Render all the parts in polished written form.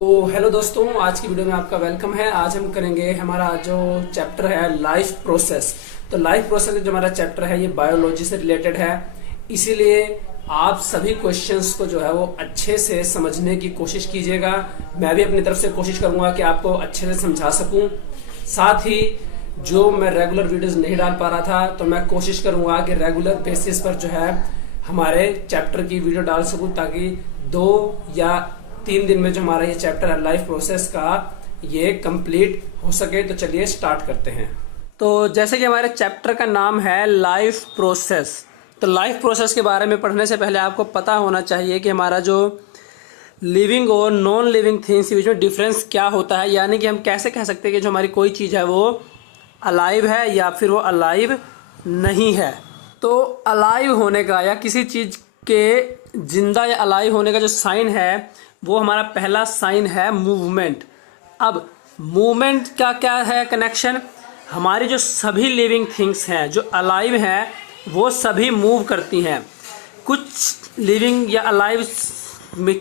तो हेलो दोस्तों, आज की वीडियो में आपका वेलकम है। आज हम करेंगे हमारा जो चैप्टर है लाइफ प्रोसेस। तो लाइफ प्रोसेस जो हमारा चैप्टर है ये बायोलॉजी से रिलेटेड है, इसीलिए आप सभी क्वेश्चंस को जो है वो अच्छे से समझने की कोशिश कीजिएगा। मैं भी अपनी तरफ से कोशिश करूंगा कि आपको अच्छे से समझा सकूं। साथ ही जो मैं रेगुलर वीडियोस नहीं डाल पा रहा था तो मैं कोशिश करूंगा कि रेगुलर बेसिस पर जो है हमारे चैप्टर की वीडियो डाल सकूं, ताकि 2 या 3 दिन में जो हमारा ये चैप्टर है लाइफ प्रोसेस का ये कंप्लीट हो सके। तो चलिए स्टार्ट करते हैं। तो जैसे कि हमारे चैप्टर का नाम है लाइफ प्रोसेस, तो लाइफ प्रोसेस के बारे में पढ़ने से पहले आपको पता होना चाहिए कि हमारा जो लिविंग और नॉन लिविंग थिंग्स के बीच में डिफरेंस क्या होता है। यानी कि हम कैसे कह सकते हैं कि जो हमारी कोई चीज़ है वो अलाइव है या फिर वो अलाइव नहीं है। तो अलाइव होने का या किसी चीज़ के जिंदा या अलाइव होने का जो साइन है वो हमारा पहला साइन है मूवमेंट। अब मूवमेंट का क्या है कनेक्शन? हमारी जो सभी लिविंग थिंग्स हैं जो अलाइव हैं वो सभी मूव करती हैं। कुछ लिविंग या अलाइव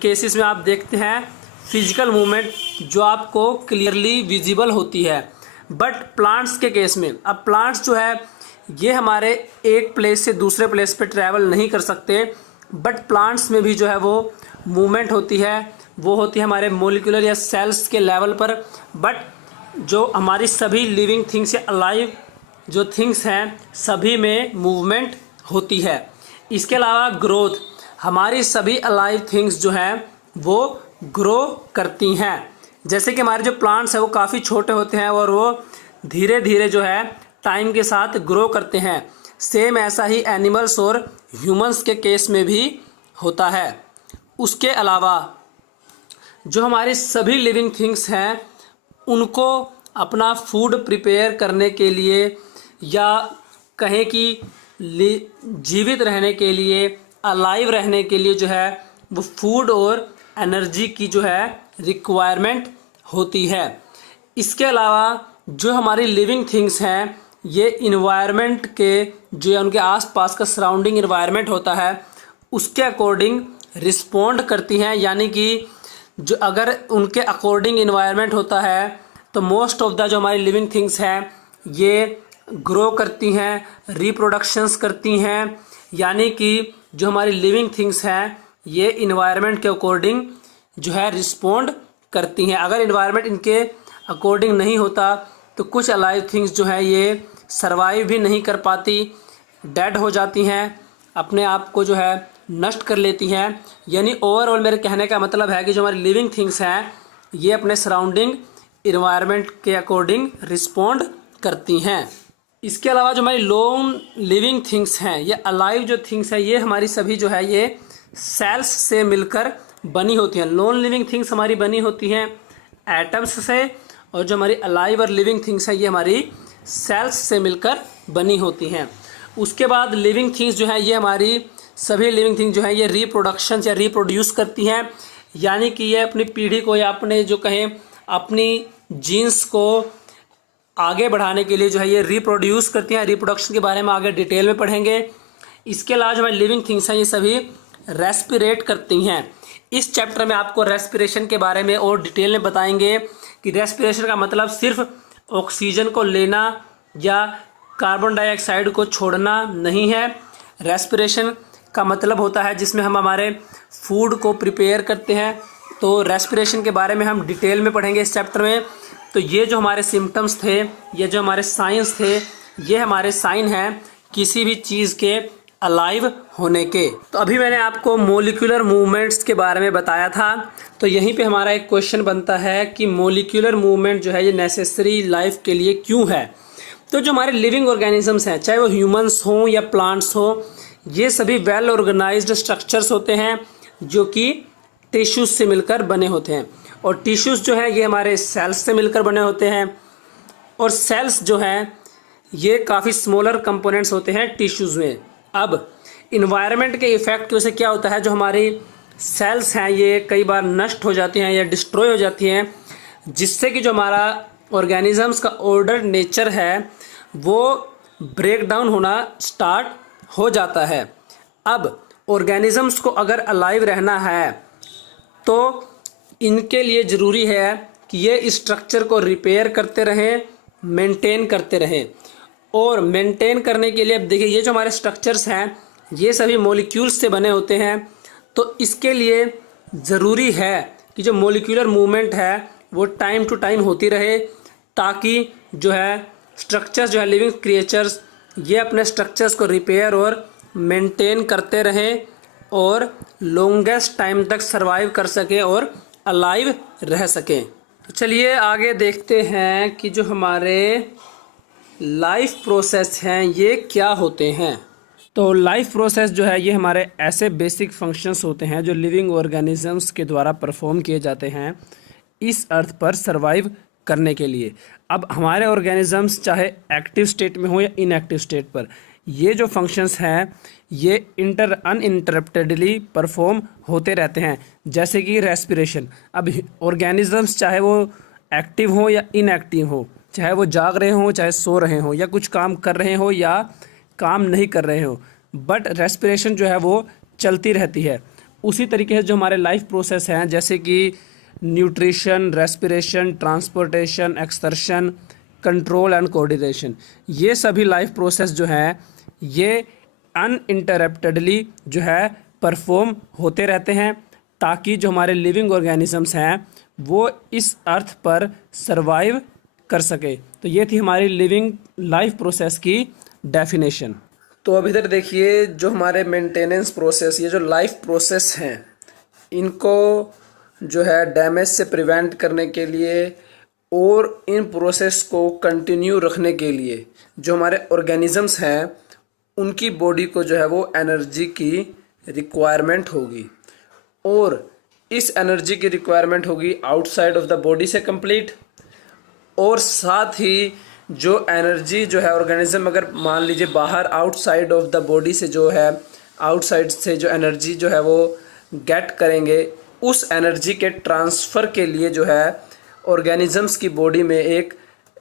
केसेस में आप देखते हैं फिजिकल मूवमेंट जो आपको क्लियरली विजिबल होती है, बट प्लांट्स के केस में, अब प्लांट्स जो है ये हमारे एक प्लेस से दूसरे प्लेस पे ट्रैवल नहीं कर सकते, बट प्लांट्स में भी जो है वो मूवमेंट होती है। वो होती है हमारे मोलिकुलर या सेल्स के लेवल पर, बट जो हमारी सभी लिविंग थिंग्स या अलाइव जो थिंग्स हैं सभी में मूवमेंट होती है। इसके अलावा ग्रोथ, हमारी सभी अलाइव थिंग्स जो हैं वो ग्रो करती हैं। जैसे कि हमारे जो प्लांट्स हैं वो काफ़ी छोटे होते हैं और वो धीरे धीरे जो है टाइम के साथ ग्रो करते हैं। सेम ऐसा ही एनिमल्स और ह्यूमंस के केस में भी होता है। उसके अलावा जो हमारी सभी लिविंग थिंग्स हैं उनको अपना फूड प्रिपेयर करने के लिए या कहें कि जीवित रहने के लिए, अलाइव रहने के लिए जो है वो फूड और एनर्जी की जो है रिक्वायरमेंट होती है। इसके अलावा जो हमारी लिविंग थिंग्स हैं ये इन्वायरमेंट के जो उनके आसपास का सराउंडिंग इन्वायरमेंट होता है उसके अकॉर्डिंग रिस्पोंड करती हैं। यानी कि जो अगर उनके अकॉर्डिंग इन्वायरमेंट होता है तो मोस्ट ऑफ द जो हमारी लिविंग थिंग्स हैं ये ग्रो करती हैं, रिप्रोडक्शंस करती हैं। यानी कि जो हमारी लिविंग थिंग्स हैं ये इन्वायरमेंट के अकॉर्डिंग जो है रिस्पोंड करती हैं। अगर इन्वायरमेंट इनके अकॉर्डिंग नहीं होता तो कुछ अलाइव थिंग्स जो है ये सर्वाइव भी नहीं कर पाती, डेड हो जाती हैं, अपने आप को जो है नष्ट कर लेती हैं। यानी ओवरऑल मेरे कहने का मतलब है कि जो हमारी लिविंग थिंग्स हैं ये अपने सराउंडिंग इन्वायरमेंट के अकॉर्डिंग रिस्पोंड करती हैं। इसके अलावा जो हमारी नॉन लिविंग थिंग्स हैं ये अलाइव जो थिंग्स हैं ये हमारी सभी जो है ये सेल्स से मिलकर बनी होती हैं। नॉन लिविंग थिंग्स हमारी बनी होती हैं एटम्स से, और जो हमारी अलाइव और लिविंग थिंग्स हैं ये हमारी सेल्स से मिलकर बनी होती हैं। उसके बाद लिविंग थिंग्स जो है ये हमारी सभी लिविंग थिंग्स जो है ये रिप्रोडक्शन या रिप्रोड्यूस करती हैं। यानी कि ये अपनी पीढ़ी को या अपने जो कहें अपनी जीन्स को आगे बढ़ाने के लिए जो है ये रिप्रोड्यूस करती हैं। रिप्रोडक्शन के बारे में आगे डिटेल में पढ़ेंगे। इसके अलावा जो हमारी लिविंग थिंग्स हैं ये सभी रेस्पिरेट करती हैं। इस चैप्टर में आपको रेस्पिरेशन के बारे में और डिटेल में बताएंगे कि रेस्पिरेशन का मतलब सिर्फ ऑक्सीजन को लेना या कार्बन डाइऑक्साइड को छोड़ना नहीं है। रेस्पिरेशन का मतलब होता है जिसमें हम हमारे फूड को प्रिपेयर करते हैं। तो रेस्पिरेशन के बारे में हम डिटेल में पढ़ेंगे इस चैप्टर में। तो ये जो हमारे सिम्टम्स थे, ये जो हमारे साइंस थे, ये हमारे साइन हैं किसी भी चीज़ के अलाइव होने के। तो अभी मैंने आपको मोलिकुलर मूवमेंट्स के बारे में बताया था, तो यहीं पे हमारा एक क्वेश्चन बनता है कि मोलिकुलर मूवमेंट जो है ये नेसेसरी लाइफ के लिए क्यों है। तो जो हमारे लिविंग ऑर्गेनिजम्स हैं चाहे वो ह्यूमंस हों या प्लांट्स हों, ये सभी वेल ऑर्गेनाइज्ड स्ट्रक्चर्स होते हैं जो कि टिश्यूज से मिलकर बने होते हैं। और टिश्यूज जो है ये हमारे सेल्स से मिलकर बने होते हैं, और सेल्स जो हैं ये काफ़ी स्मॉलर कंपोनेंट्स होते हैं टिश्यूज में। अब इन्वायरमेंट के इफ़ेक्ट की वजह से क्या होता है, जो हमारी सेल्स हैं ये कई बार नष्ट हो जाती हैं या डिस्ट्रॉय हो जाती हैं, जिससे कि जो हमारा ऑर्गेनिजम्स का ऑर्डर नेचर है वो ब्रेक डाउन होना स्टार्ट हो जाता है। अब ऑर्गेनिजम्स को अगर अलाइव रहना है तो इनके लिए ज़रूरी है कि ये इस स्ट्रक्चर को रिपेयर करते रहें, मेंटेन करते रहें। और मेंटेन करने के लिए अब देखिए ये जो हमारे स्ट्रक्चर्स हैं ये सभी मॉलिक्यूल्स से बने होते हैं, तो इसके लिए ज़रूरी है कि जो मॉलिक्यूलर मूवमेंट है वो टाइम टू टाइम होती रहे, ताकि जो है स्ट्रक्चर्स जो है लिविंग क्रिएचर्स ये अपने स्ट्रक्चर्स को रिपेयर और मेंटेन करते रहें और लॉन्गेस्ट टाइम तक सरवाइव कर सकें और अलाइव रह सकें। तो चलिए आगे देखते हैं कि जो हमारे लाइफ प्रोसेस हैं ये क्या होते हैं। तो लाइफ प्रोसेस जो है ये हमारे ऐसे बेसिक फंक्शंस होते हैं जो लिविंग ऑर्गेनिजम्स के द्वारा परफॉर्म किए जाते हैं इस अर्थ पर सरवाइव करने के लिए। अब हमारे ऑर्गेनिजम्स चाहे एक्टिव स्टेट में हो या इनएक्टिव स्टेट पर, ये जो फंक्शंस हैं ये अनइंटरप्टेडली परफॉर्म होते रहते हैं। जैसे कि रेस्पिरेशन, अब ऑर्गेनिजम्स चाहे वो एक्टिव हो या इनएक्टिव हो, चाहे वो जाग रहे हो चाहे सो रहे हो या कुछ काम कर रहे हो या काम नहीं कर रहे हो, बट रेस्पिरेशन जो है वो चलती रहती है। उसी तरीके से जो हमारे लाइफ प्रोसेस हैं जैसे कि nutrition, respiration, transportation, exertion, control and coordination, ये सभी लाइफ प्रोसेस जो हैं ये अनइंटरप्टेडली जो है परफॉर्म होते रहते हैं, ताकि जो हमारे लिविंग ऑर्गेनिजम्स हैं वो इस अर्थ पर सरवाइव कर सके। तो ये थी हमारी लिविंग लाइफ प्रोसेस की डेफिनेशन। तो अब इधर देखिए जो हमारे मेंटेनेंस प्रोसेस, ये जो लाइफ प्रोसेस हैं इनको जो है डैमेज से प्रिवेंट करने के लिए और इन प्रोसेस को कंटिन्यू रखने के लिए जो हमारे ऑर्गेनिजम्स हैं उनकी बॉडी को जो है वो एनर्जी की रिक्वायरमेंट होगी, और इस एनर्जी की रिक्वायरमेंट होगी आउटसाइड ऑफ द बॉडी से कंप्लीट। और साथ ही जो एनर्जी जो है ऑर्गेनिज्म अगर मान लीजिए बाहर आउटसाइड ऑफ द बॉडी से जो है आउटसाइड से जो एनर्जी जो है वो गेट करेंगे, उस एनर्जी के ट्रांसफ़र के लिए जो है ऑर्गेनिजम्स की बॉडी में एक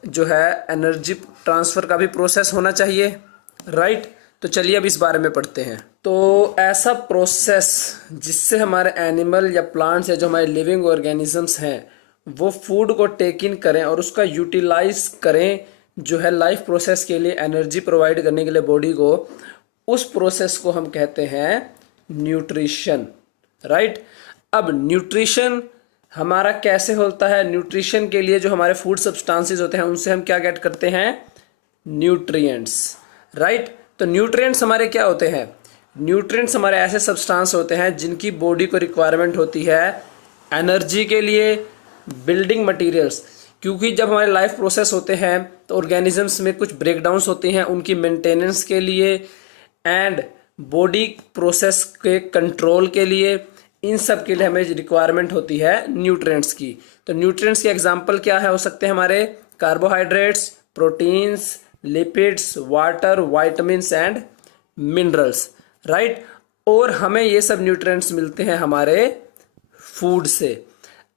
जो है एनर्जी ट्रांसफ़र का भी प्रोसेस होना चाहिए, राइट। तो चलिए अब इस बारे में पढ़ते हैं। तो ऐसा प्रोसेस जिससे हमारे एनिमल या प्लांट्स या जो हमारे लिविंग ऑर्गेनिजम्स हैं वो फूड को टेक इन करें और उसका यूटिलाइज करें जो है लाइफ प्रोसेस के लिए एनर्जी प्रोवाइड करने के लिए बॉडी को, उस प्रोसेस को हम कहते हैं न्यूट्रिशन, राइट। अब न्यूट्रिशन हमारा कैसे होता है? न्यूट्रिशन के लिए जो हमारे फूड सब्सटेंसेस होते हैं उनसे हम क्या गेट करते हैं? Nutrients, right. तो न्यूट्रिएंट्स हमारे क्या होते हैं? न्यूट्रिएंट्स हमारे ऐसे सब्सटेंस होते हैं जिनकी बॉडी को रिक्वायरमेंट होती है एनर्जी के लिए, बिल्डिंग मटेरियल्स, क्योंकि जब हमारे लाइफ प्रोसेस होते हैं तो ऑर्गेनिजम्स में कुछ ब्रेकडाउन्स होते हैं उनकी मेंटेनेंस के लिए एंड बॉडी प्रोसेस के कंट्रोल के लिए, इन सब के लिए हमें रिक्वायरमेंट होती है न्यूट्रिएंट्स की। तो न्यूट्रिएंट्स के एग्जांपल क्या है हो सकते हैं हमारे? Carbohydrates, proteins, lipids, water, vitamins and minerals, right. और हमें ये सब न्यूट्रिएंट्स मिलते हैं हमारे फूड से।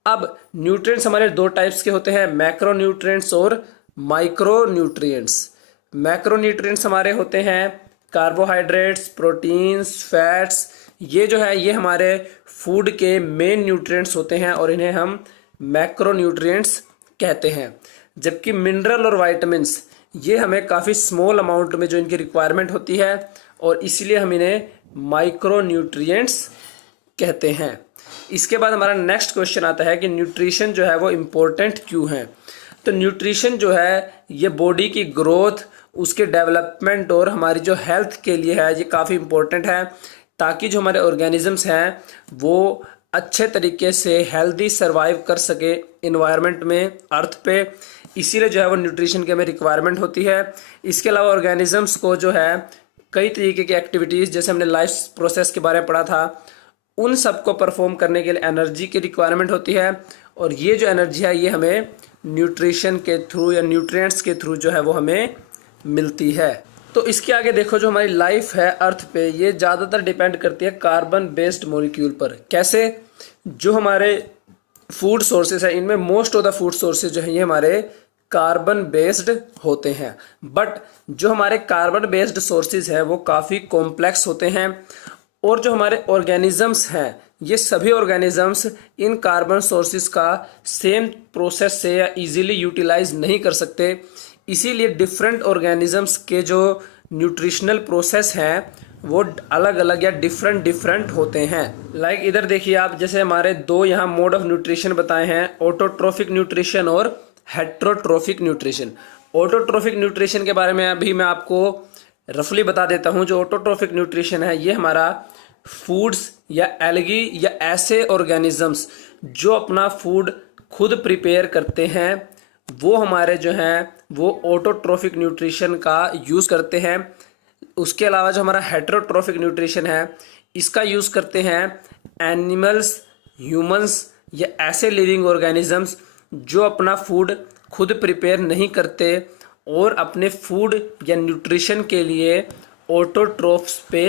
अब न्यूट्रिएंट्स हमारे दो टाइप्स के होते हैं, मैक्रो न्यूट्रिएंट्स और माइक्रो न्यूट्रिएंट्स। मैक्रो न्यूट्रिएंट्स हमारे होते हैं कार्बोहाइड्रेट्स, प्रोटीन्स, फैट्स, ये जो है ये हमारे फूड के मेन न्यूट्रिएंट्स होते हैं और इन्हें हम मैक्रो न्यूट्रिएंट्स कहते हैं। जबकि मिनरल और वाइटामिन्स ये हमें काफ़ी स्मॉल अमाउंट में जो इनकी रिक्वायरमेंट होती है और इसीलिए हम इन्हें माइक्रो न्यूट्रिएंट्स कहते हैं। इसके बाद हमारा नेक्स्ट क्वेश्चन आता है कि न्यूट्रिशन जो है वो इम्पोर्टेंट क्यों है? तो न्यूट्रिशन जो है ये बॉडी की ग्रोथ, उसके डेवलपमेंट और हमारी जो हेल्थ के लिए है ये काफ़ी इम्पोर्टेंट है, ताकि जो हमारे ऑर्गेनिजम्स हैं वो अच्छे तरीके से हेल्दी सर्वाइव कर सके इन्वायरमेंट में, अर्थ पे। इसीलिए जो है वो न्यूट्रिशन की हमें रिक्वायरमेंट होती है। इसके अलावा ऑर्गेनिजम्स को जो है कई तरीके की एक्टिविटीज़, जैसे हमने लाइफ प्रोसेस के बारे में पढ़ा था, उन सब को परफॉर्म करने के लिए एनर्जी की रिक्वायरमेंट होती है, और ये जो एनर्जी है ये हमें न्यूट्रिशन के थ्रू या न्यूट्रिएंट्स के थ्रू जो है वो हमें मिलती है। तो इसके आगे देखो जो हमारी लाइफ है अर्थ पे ये ज़्यादातर डिपेंड करती है कार्बन बेस्ड मॉलिक्यूल पर। कैसे? जो हमारे फूड सोर्सेज है इनमें most of the food sources जो है ये हमारे कार्बन बेस्ड होते हैं, बट जो हमारे कार्बन बेस्ड सोर्सेज है वो काफ़ी कॉम्प्लेक्स होते हैं, और जो हमारे ऑर्गेनिजम्स हैं ये सभी ऑर्गेनिजम्स इन कार्बन सोर्सेज का सेम प्रोसेस से या इजीली यूटिलाइज नहीं कर सकते। इसीलिए डिफरेंट ऑर्गेनिजम्स के जो न्यूट्रिशनल प्रोसेस हैं वो अलग अलग या डिफरेंट डिफरेंट होते हैं। लाइक इधर देखिए आप, जैसे हमारे दो यहाँ मोड ऑफ न्यूट्रिशन बताए हैं, ऑटोट्रोफिक न्यूट्रिशन और हेट्रोट्रोफिक न्यूट्रिशन। ऑटोट्रोफिक न्यूट्रिशन के बारे में अभी मैं आपको रफली बता देता हूँ। जो ऑटोट्रोफिक न्यूट्रिशन है ये हमारा फूड्स या एल्गी या ऐसे ऑर्गेनिजम्स जो अपना फूड खुद प्रिपेयर करते हैं वो हमारे जो हैं वो ऑटोट्रोफिक न्यूट्रिशन का यूज़ करते हैं। उसके अलावा जो हमारा हेट्रोट्रोफिक न्यूट्रिशन है इसका यूज़ करते हैं एनिमल्स, ह्यूमंस या ऐसे लिविंग ऑर्गेनिजम्स जो अपना फूड खुद प्रिपेयर नहीं करते और अपने फूड या न्यूट्रिशन के लिए ऑटोट्रोफ्स पे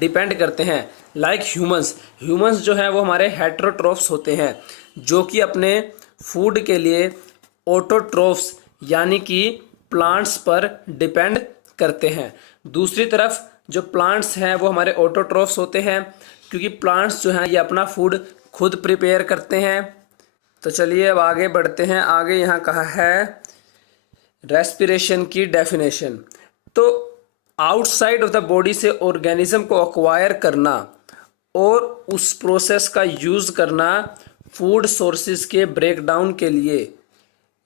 डिपेंड करते हैं। लाइक ह्यूमंस जो है वो हमारे हेट्रोट्रोफ्स होते हैं जो कि अपने फूड के लिए ऑटोट्रोफ्स यानी कि प्लांट्स पर डिपेंड करते हैं। दूसरी तरफ जो प्लांट्स हैं वो हमारे ऑटोट्रोफ्स होते हैं क्योंकि प्लांट्स जो हैं ये अपना फूड खुद प्रिपेयर करते हैं। तो चलिए अब आगे बढ़ते हैं। आगे यहाँ कहा है रेस्पिरेशन की डेफिनेशन। तो आउटसाइड ऑफ द बॉडी से ऑर्गेनिज्म को अक्वायर करना और उस प्रोसेस का यूज़ करना फूड सोर्सेज के ब्रेकडाउन के लिए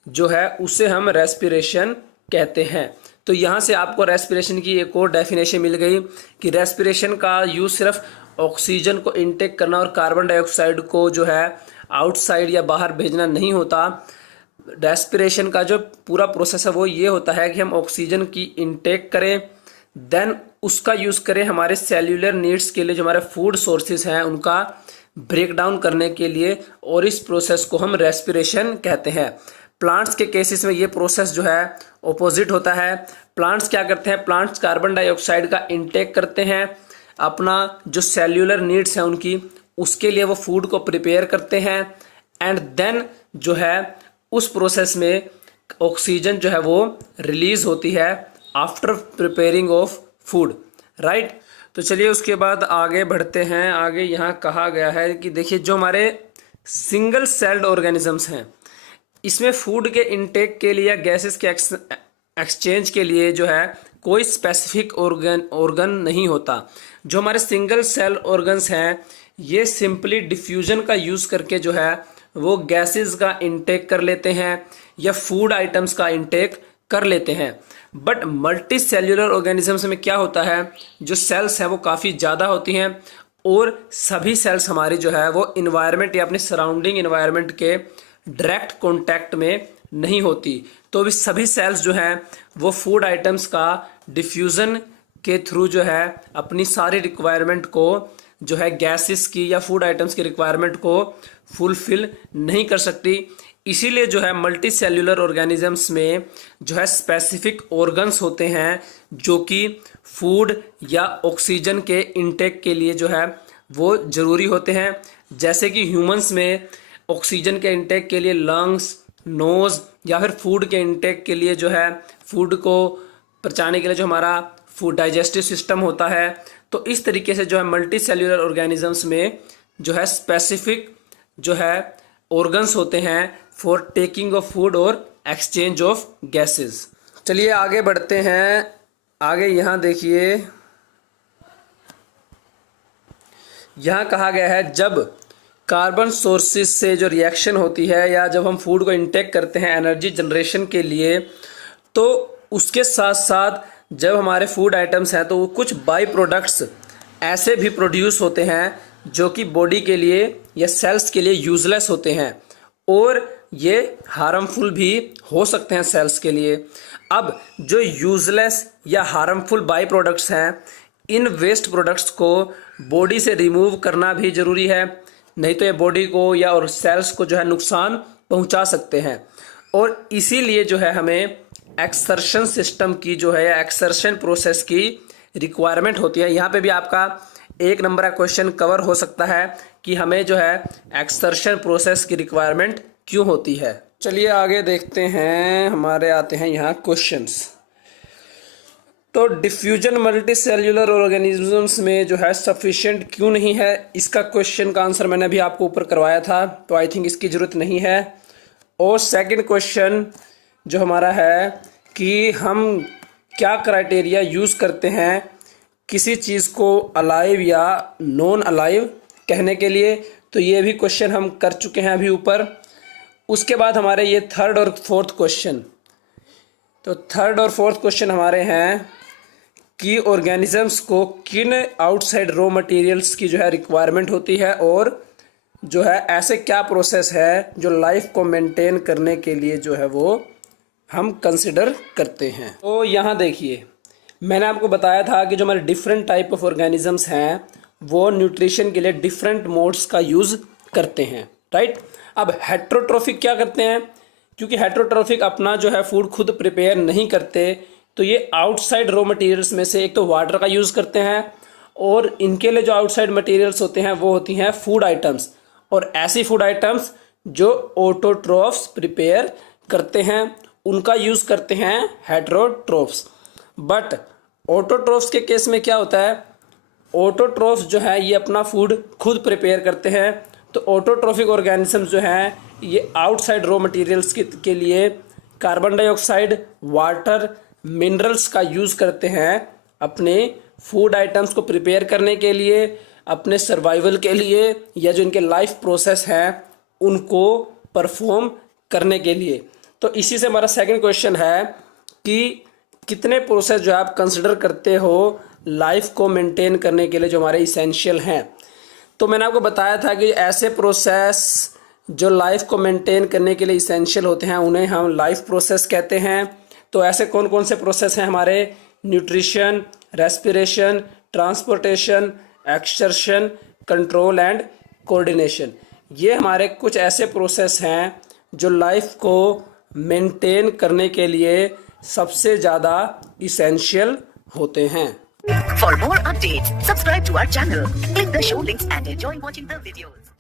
जो है उसे हम रेस्पिरेशन कहते हैं। तो यहाँ से आपको रेस्पिरेशन की एक और डेफिनेशन मिल गई कि रेस्पिरेशन का यूज़ सिर्फ ऑक्सीजन को इनटेक करना और कार्बन डाइऑक्साइड को जो है आउटसाइड या बाहर भेजना नहीं होता। रेस्पिरेशन का जो पूरा प्रोसेस है वो ये होता है कि हम ऑक्सीजन की इनटेक करें, देन उसका यूज़ करें हमारे सेल्यूलर नीड्स के लिए, जो हमारे फूड सोर्सेज हैं उनका ब्रेक डाउन करने के लिए, और इस प्रोसेस को हम रेस्पिरेशन कहते हैं। प्लांट्स के केसेस में ये प्रोसेस जो है ऑपोजिट होता है। प्लांट्स क्या करते हैं, प्लांट्स कार्बन डाइऑक्साइड का इनटेक करते हैं, अपना जो सेल्यूलर नीड्स हैं उनकी उसके लिए वो फूड को प्रिपेयर करते हैं, एंड देन जो है उस प्रोसेस में ऑक्सीजन जो है वो रिलीज होती है after preparing of food, right. तो चलिए उसके बाद आगे बढ़ते हैं। आगे यहाँ कहा गया है कि देखिए जो हमारे सिंगल सेल्ड ऑर्गेनिजम्स हैं इसमें फूड के इनटेक के लिए या गैसेस के एक्सचेंज के लिए जो है कोई स्पेसिफिक ऑर्गन नहीं होता। जो हमारे सिंगल सेल ऑर्गन्स हैं ये सिंपली डिफ्यूजन का यूज़ करके जो है वो गैसेस का इनटेक कर लेते हैं या फूड आइटम्स का इनटेक कर लेते हैं। बट मल्टी सेल्यूलर ऑर्गेनिजम्स में क्या होता है, जो सेल्स हैं वो काफ़ी ज़्यादा होती हैं और सभी सेल्स हमारी जो है वो इन्वायरमेंट या अपने सराउंडिंग इन्वायरमेंट के डायरेक्ट कॉन्टैक्ट में नहीं होती। तो भी सभी सेल्स जो हैं वो फूड आइटम्स का डिफ्यूज़न के थ्रू जो है अपनी सारी रिक्वायरमेंट को जो है गैसेस की या फूड आइटम्स की रिक्वायरमेंट को फुलफिल नहीं कर सकती। इसीलिए जो है मल्टी सेल्यूलर ऑर्गेनिजम्स में जो है स्पेसिफिक ऑर्गन्स होते हैं जो कि फूड या ऑक्सीजन के इनटेक के लिए जो है वो ज़रूरी होते हैं। जैसे कि ह्यूमंस में ऑक्सीजन के इनटेक के लिए लंग्स, नोज़ या फिर फूड के इनटेक के लिए जो है फूड को पचाने के लिए जो हमारा फूड डाइजेस्टिव सिस्टम होता है। तो इस तरीके से जो है मल्टी सेल्यूलर ऑर्गेनिजम्स में जो है स्पेसिफिक जो है ऑर्गन्स होते हैं फॉर टेकिंग ऑफ फूड और एक्सचेंज ऑफ गैसेस। चलिए आगे बढ़ते हैं। आगे यहाँ देखिए, यहाँ कहा गया है जब कार्बन सोर्सेज से जो रिएक्शन होती है या जब हम फूड को इनटेक करते हैं एनर्जी जनरेशन के लिए, तो उसके साथ साथ जब हमारे फूड आइटम्स हैं तो वो कुछ बाई प्रोडक्ट्स ऐसे भी प्रोड्यूस होते हैं जो कि बॉडी के लिए या सेल्स के लिए यूजलेस होते हैं और ये हार्मफुल भी हो सकते हैं सेल्स के लिए। अब जो यूजलेस या हार्मफुल बाई प्रोडक्ट्स हैं इन वेस्ट प्रोडक्ट्स को बॉडी से रिमूव करना भी ज़रूरी है, नहीं तो ये बॉडी को या और सेल्स को जो है नुकसान पहुंचा सकते हैं। और इसीलिए जो है हमें एक्सर्शन सिस्टम की जो है या एक्सर्शन प्रोसेस की रिक्वायरमेंट होती है। यहाँ पे भी आपका एक नंबर का क्वेश्चन कवर हो सकता है कि हमें जो है एक्सर्शन प्रोसेस की रिक्वायरमेंट क्यों होती है। चलिए आगे देखते हैं, हमारे आते हैं यहाँ क्वेश्चंस। तो डिफ्यूजन मल्टी सेल्यूलर ऑर्गेनिजम्स में जो है सफिशिएंट क्यों नहीं है, इसका क्वेश्चन का आंसर मैंने अभी आपको ऊपर करवाया था, तो आई थिंक इसकी ज़रूरत नहीं है। और सेकंड क्वेश्चन जो हमारा है कि हम क्या क्राइटेरिया यूज़ करते हैं किसी चीज़ को अलाइव या नॉन अलाइव कहने के लिए, तो ये भी क्वेश्चन हम कर चुके हैं अभी ऊपर। उसके बाद हमारे ये थर्ड और फोर्थ क्वेश्चन, तो थर्ड और फोर्थ क्वेश्चन हमारे हैं कि ऑर्गेनिजम्स को किन आउटसाइड रॉ मटेरियल्स की जो है रिक्वायरमेंट होती है, और जो है ऐसे क्या प्रोसेस है जो लाइफ को मेंटेन करने के लिए जो है वो हम कंसिडर करते हैं। तो यहाँ देखिए, मैंने आपको बताया था कि जो हमारे डिफरेंट टाइप ऑफ ऑर्गेनिजम्स हैं वो न्यूट्रिशन के लिए डिफरेंट मोड्स का यूज़ करते हैं, राइट। अब हेट्रोट्रोफिक क्या करते हैं, क्योंकि हेट्रोट्रोफिक अपना जो है फूड खुद प्रिपेयर नहीं करते, तो ये आउटसाइड रॉ मटेरियल्स में से एक तो वाटर का यूज़ करते हैं, और इनके लिए जो आउटसाइड मटेरियल्स होते हैं वो होती हैं फूड आइटम्स, और ऐसी फूड आइटम्स जो ऑटोट्रोफ्स प्रिपेयर करते हैं उनका यूज़ करते हैं हेट्रोट्रोफ्स। बट ऑटोट्रोफ्स के केस में क्या होता है, ऑटोट्रोफ्स जो है ये अपना फूड खुद प्रिपेयर करते हैं, तो ऑटोट्रोफिक ऑर्गेनिजम्स जो हैं ये आउटसाइड रॉ मटेरियल्स के लिए कार्बन डाइऑक्साइड, वाटर, मिनरल्स का यूज़ करते हैं अपने फूड आइटम्स को प्रिपेयर करने के लिए, अपने सर्वाइवल के लिए, या जो इनके लाइफ प्रोसेस हैं उनको परफॉर्म करने के लिए। तो इसी से हमारा सेकंड क्वेश्चन है कि कितने प्रोसेस जो आप कंसिडर करते हो लाइफ को मेंटेन करने के लिए जो हमारे इसेंशियल हैं। तो मैंने आपको बताया था कि ऐसे प्रोसेस जो लाइफ को मेंटेन करने के लिए इसेंशियल होते हैं उन्हें हम लाइफ प्रोसेस कहते हैं। तो ऐसे कौन कौन से प्रोसेस हैं हमारे, nutrition, respiration, transportation, exertion, control and coordination. ये हमारे कुछ ऐसे प्रोसेस हैं जो लाइफ को मेंटेन करने के लिए सबसे ज़्यादा इसेंशियल होते हैं। For more updates, subscribe to our channel, click the show links and enjoy watching the videos.